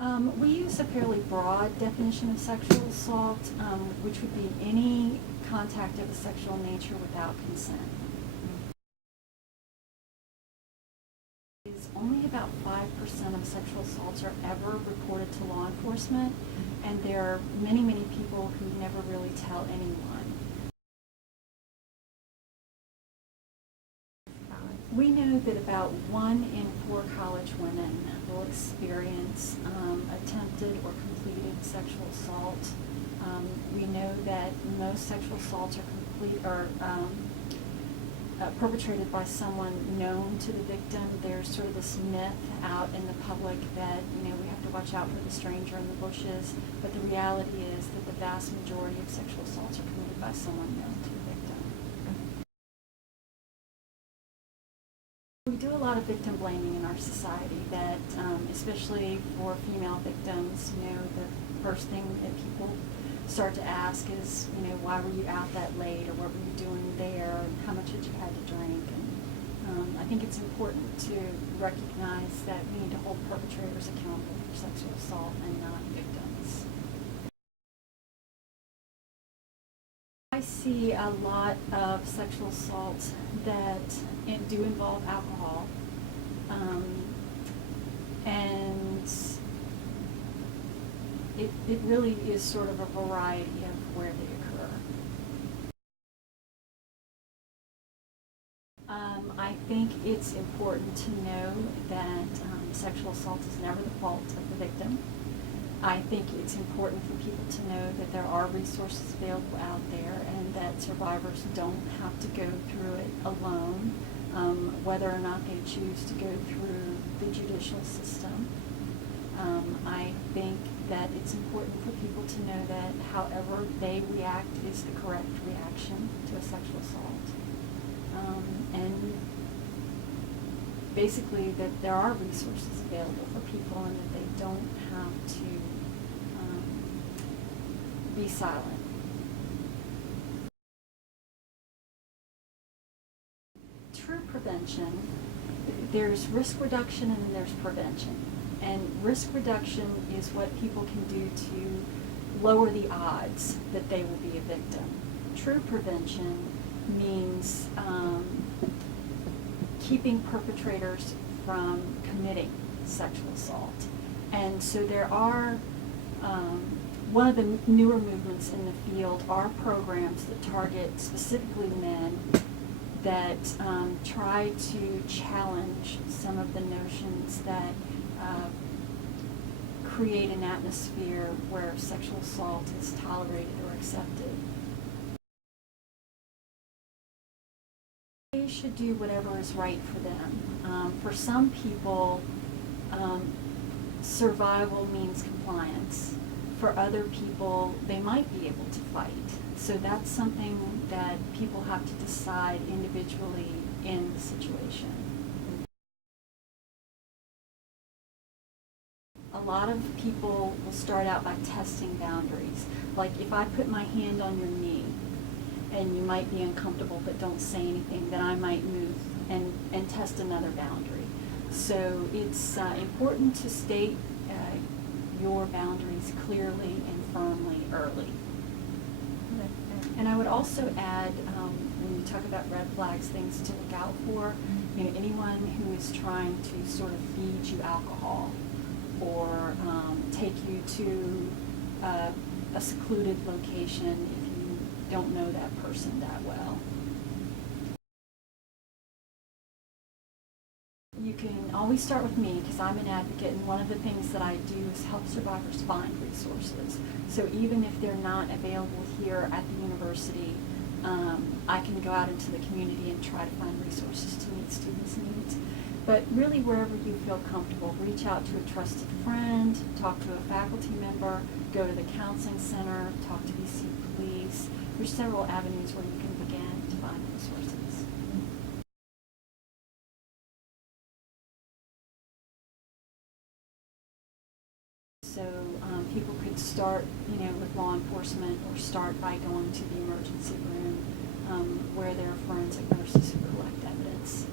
We use a fairly broad definition of sexual assault, which would be any contact of a sexual nature without consent. Only about 5% of sexual assaults are ever reported to law enforcement, and there are many, many people who never really tell anyone. We know that about 1 in 4 college women will experience attempted or completed sexual assault. We know that most sexual assaults are perpetrated by someone known to the victim. There's sort of this myth out in the public that, we have to watch out for the stranger in the bushes, but the reality is that the vast majority of sexual assaults are committed by someone known to the victim. We do a lot of victim blaming in our society that, especially for female victims, the first thing that people start to ask is, why were you out that late, or what were you doing there, and how much had you had to drink? And I think it's important to recognize that we need to hold perpetrators accountable for sexual assault and not victims. I see a lot of sexual assaults that do involve alcohol, and it really is sort of a variety of where they occur. I think it's important to know that sexual assault is never the fault of the victim. I think it's important for people to know that there are resources available out there and that survivors don't have to go through it alone, whether or not they choose to go through the judicial system. I think that it's important for people to know that however they react is the correct reaction to a sexual assault. And basically that there are resources available for people and that they don't have to be silent. True prevention, there's risk reduction and then there's prevention. And risk reduction is what people can do to lower the odds that they will be a victim. True prevention means keeping perpetrators from committing sexual assault. And so there are, one of the newer movements in the field are programs that target specifically men that try to challenge some of the notions that create an atmosphere where sexual assault is tolerated or accepted. They should do whatever is right for them. For some people, survival means compliance. For other people, they might be able to fight. So that's something that people have to decide individually in the situation. A lot of people will start out by testing boundaries. Like if I put my hand on your knee and you might be uncomfortable but don't say anything, then I might move and test another boundary. So it's important to state your boundaries clearly and firmly early. And I would also add, when you talk about red flags, things to look out for, anyone who is trying to sort of feed you alcohol or take you to a secluded location if you don't know that person that well. You can always start with me because I'm an advocate, and one of the things that I do is help survivors find resources. So even if they're not available here at the university, I can go out into the community and try to find resources to meet students' needs. But really, wherever you feel comfortable, reach out to a trusted friend, talk to a faculty member, go to the counseling center, talk to BC Police. There's several avenues where you can begin to find resources. So people could start, with law enforcement, or start by going to the emergency room where there are forensic nurses who collect evidence.